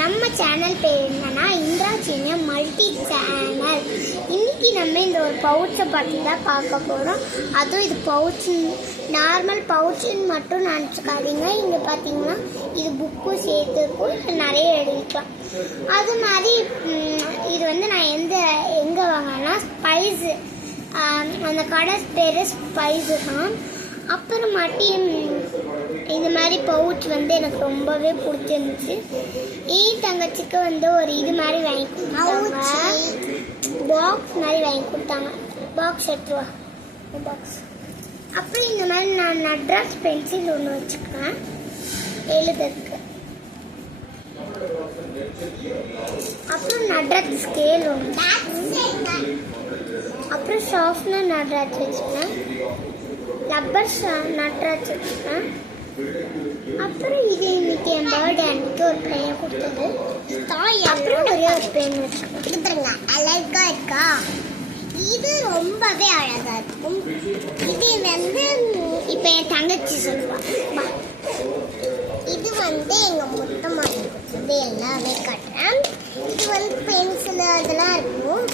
நம்ம சேனல் பேர் என்னன்னா இந்திரா சின்ன மல்டி சேனல். இன்னைக்கு நம்ம இந்த ஒரு பவுச்சை பற்றி தான் பார்க்க போகிறோம். அதுவும் இது பவுச், நார்மல் பவுச்சுன்னு மட்டும் நினச்சிக்காதீங்க. இங்கே பார்த்தீங்கன்னா இது புக்கும் சேர்த்துக்கும், இது நிறைய எழுதிக்கலாம். அது மாதிரி இது வந்து நான் எங்கே வாங்கினேன்னா ஸ்பைஸு, அந்த கடை பேர் ஸ்பைஸு தான். அப்புறமாட்டி இந்த மாதிரி பவுச் வந்து எனக்கு ரொம்பவே பிடிச்சிருந்துச்சு. தங்கச்சிக்கு வந்து ஒரு இது மாதிரி வாங்கி கொடுத்தாங்க, பாக்ஸ் மாதிரி வாங்கி கொடுத்தாங்க. பாக்ஸ் எடுத்துவா பாக்ஸ். அப்புறம் இந்த மாதிரி நான் நட்ராஜ் பென்சில் ஒன்று வச்சுக்கிறேன் எழுதுறதுக்கு. அப்புறம் நட்ராஜ் ஸ்கேல் ஒன்று, அப்புறம் ஷார்ப்னர் நட்ராஜ் வச்சுக்கிறேன், ரப்பர் நட்ராஜ் வச்சுக்கிறேன். அப்புறம் இது இன்னைக்கு என் பர்த்டே அன்னைக்கு ஒரு பையன் கொடுத்தது. அப்புறம் ஒரே ஒரு பென் வச்சுக்கிறேன். அழகா இருக்கா? இது ரொம்பவே அழகா இருக்கும். இது வந்து இப்ப என் தங்கச்சி சொல்லுவா. இது வந்து எங்க மொத்தமா இது எல்லாமே காட்டுறேன். இது வந்து பென்சில் அதெல்லாம் இருக்கும்.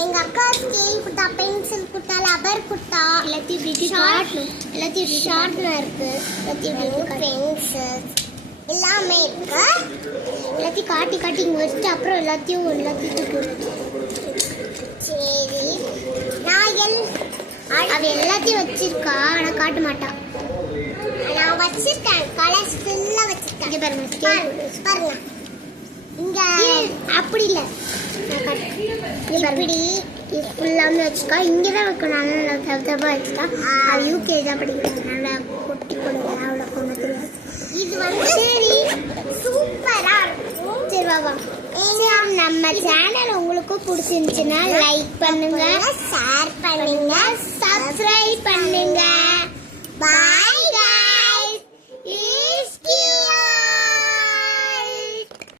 எங்க அக்கா ஸ்கேல் குட்டா, பென்சில் குட்டா, ரப்பர் குட்டா, எல்லாத்தையும் ஷார்ப்னர் இருக்கு, எல்லாத்தையும் பென்சில் எல்லாமே இருக்கு. எல்லாத்தையும் காட்டி காட்டி இங்க வச்சுட்டு அப்புறம் எல்லாத்தையும் சரி, நான் அவ எல்லாத்தையும் வச்சிருக்கா, ஆனா காட்ட மாட்டா. நான் வச்சிருக்கேன், கலர்ஸ் ஃபுல்லா வச்சிருக்கேன். பாருங்க இங்க அப்படி இல்லை, இப்படி ஃபுல்லாமே வச்சுக்கா. இங்கே தான் வைக்கணும், நல்லா தப்பு வச்சுக்கா. அது யூகேஜி தான் படிக்கிறாங்க, நல்லா கொட்டி கொடுங்க, அவ்வளோ கொண்டு தெரியாது. இது வந்து சரி சூப்பரா இருக்கும். சரி வாவா, நம்ம சேனல் உங்களுக்கு பிடிச்சிருந்துச்சுன்னா லைக் பண்ணுங்க, ஷேர் பண்ணுங்க,